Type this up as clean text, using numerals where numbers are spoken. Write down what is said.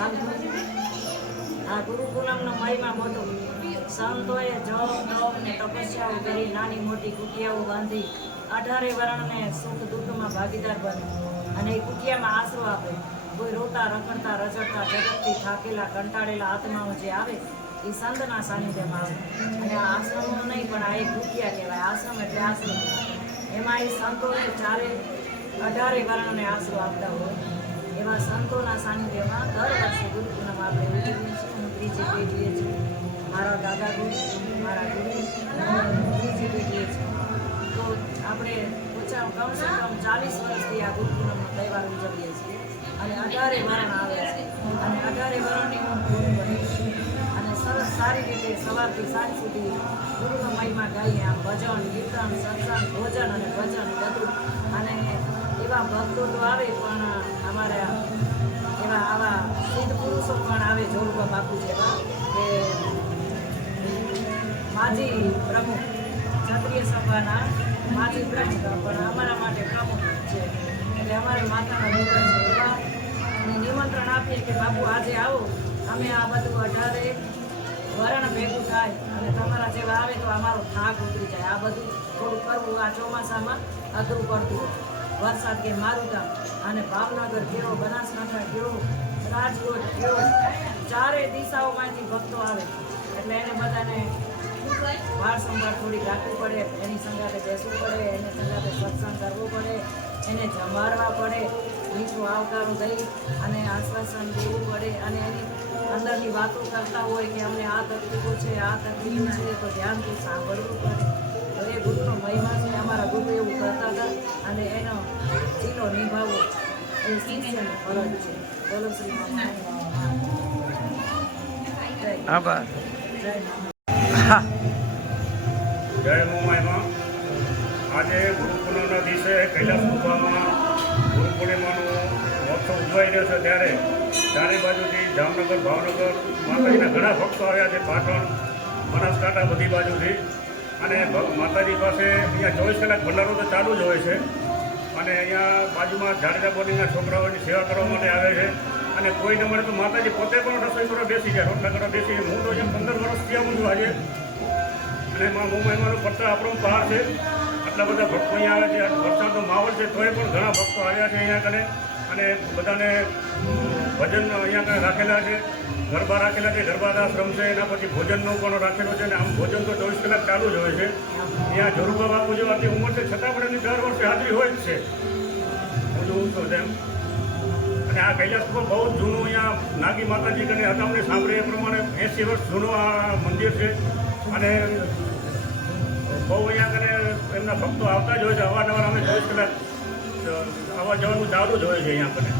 આ ગુરુ પૂનમનો મહિમા મોટો. સંતોએ જપ તપ ને તપસ્યાઓ કરી નાની મોટી કુટિયાઓ બાંધી 18 વર્ણને સુખ દુઃખમાં ભાગીદાર બને અને એ કુટિયામાં આશરો આપે. કોઈ રોતા રખડતા રચડતા જગતથી થાકેલા કંટાળેલા આત્માઓ જે આવે એ સંતના સાનિધ્યમાં આવે. અને આ આશ્રમો નહીં પણ આ એક કુટિયા કહેવાય. આશ્રમ એટલે આશ્રમ. એમાં એ સંતોને 18 વર્ણને આશરો આપતા હોય એવા સંતોના સાનિધ્યમાં દર વર્ષે ગુરુ પૂનમ આપણે ઉજવીએ છીએ. હું ત્રીજી પેઢીએ છું. મારા દાદા ગુરુ, મારા ગુરુ ત્રીજી પેઢીએ છે. તો આપણે કમસે કમ 40 વર્ષથી આ ગુરુ પૂનમનો તહેવાર ઉજવીએ છીએ. અને 18 વરણ આવે છે અને 18 વરણની હું ગુરુ બની છું. અને સરસ સારી રીતે સવારથી સાંજ સુધી ગુરુનો મહિમા ગાઈએ. આમ ભજન, કીર્તન, સત્સંગ, ભોજન અને ભજન બધું. અને એવા ભક્તો તો આવે પણ અમારા એવા આવા સિદ્ધ પુરુષો પણ આવે જોરુબા બાપુ જેવા કે માજી પ્રમુખ, ક્ષત્રિય સભાના માજી પ્રમુખ પણ અમારા માટે પ્રમુખ છે. એટલે અમારે માતાના દીકરા છે એવા નિમંત્રણ આપીએ કે બાપુ આજે આવો, અમે આ બધું 18 વરણ ભેગું થાય અને તમારા જેવા આવે તો અમારો થાક ઉતરી જાય. આ બધું થોડું કરવું આ ચોમાસામાં અઘરું પડતું હોય. વરસાદ કે મારું ગામ અને ભાવનગર કેવો, બનાસકાંઠા કેવો, રાજકોટ કેવો, 4 દિશાઓમાંથી ભક્તો આવે. એટલે એને બધાને વાર સંભાળ થોડી રાખવી પડે, એની સંગાતે બેસવું પડે, એને સંગાતે સત્સંગ કરવો પડે, એને જમાડવા પડે, મીઠું આવકારો દઈ અને આશ્વાસન દેવું પડે. અને એની અંદરની વાતો કરતા હોય કે અમને આ તકલીફો છે, આ તકલીફો છે, તો ધ્યાનથી સાંભળવું પડે. તો એ ગુરુનો મહિમા છે. અમારા ગુરુ એવું કરતા હતા અને એનો ચીલો નિભાવવો એ શિષ્યની ફરજ છે. બોલો શ્રી મહારાજ. આભાર. જય મોમાઈમાં. આજે ગુરુ પૂનમના દિવસે કૈલાસ ગુફામાં ગુરુ પૂર્ણિમાનો મહોત્સવ ઉજવાઈ રહ્યો છે. ત્યારે ચારે બાજુથી જામનગર, ભાવનગર માતાજીના ઘણા ભક્તો આવ્યા છે. પાટણ, બનાસકાંઠા બધી બાજુથી. અને માતાજી પાસે અહીંયા 24 કલાક ભંડારો તો ચાલુ જ હોય છે. અને અહીંયા બાજુમાં જાડેજા બોર્ડિંગના છોકરાઓની સેવા કરવા માટે આવે છે. અને કોઈ ન મળે તો માતાજી પોતે પણ રસોઈ કરવા બેસી જાય, રોટલા કરવા બેસી જાય. હું તો જેમ 15 વર્ષથી આવું છું આજે. અને એમાં મોમાઈમાંનો પડતા આપણો પહાડ છે. આટલા બધા ભક્તો અહીંયા આવે છે. વરસાદનો માહોલ છે તોય પણ ઘણા ભક્તો આવ્યા છે અહીંયા કને. અને બધાને ભજન અહીંયા કને રાખેલા છે, ગરબા રાખેલા છે, ગરબા રાસ રમશે. એના પછી ભોજનનો પણ રાખેલો છે. અને આમ ભોજન તો 24 કલાક ચાલુ જ હોય છે. અહીંયા જોરુબા બાપુ જેવા આટલી ઉંમર છે છતાં પણ એની દર વર્ષે હાજરી હોય જ છે. હું જોઉં છું તેમ. અને આ કૈલાસ બહુ જૂનું અહીંયા નાગી માતાજી કરીને હતા. અમને સાંભળે એ પ્રમાણે 80 વર્ષ જૂનું આ મંદિર છે. અને બહુ અહીંયા કને એમના ભક્તો આવતા જ હોય છે. અવારનવાર અમે 24 કલાક આવવા જવાનું ચાલુ જ હોય છે અહીંયા કને.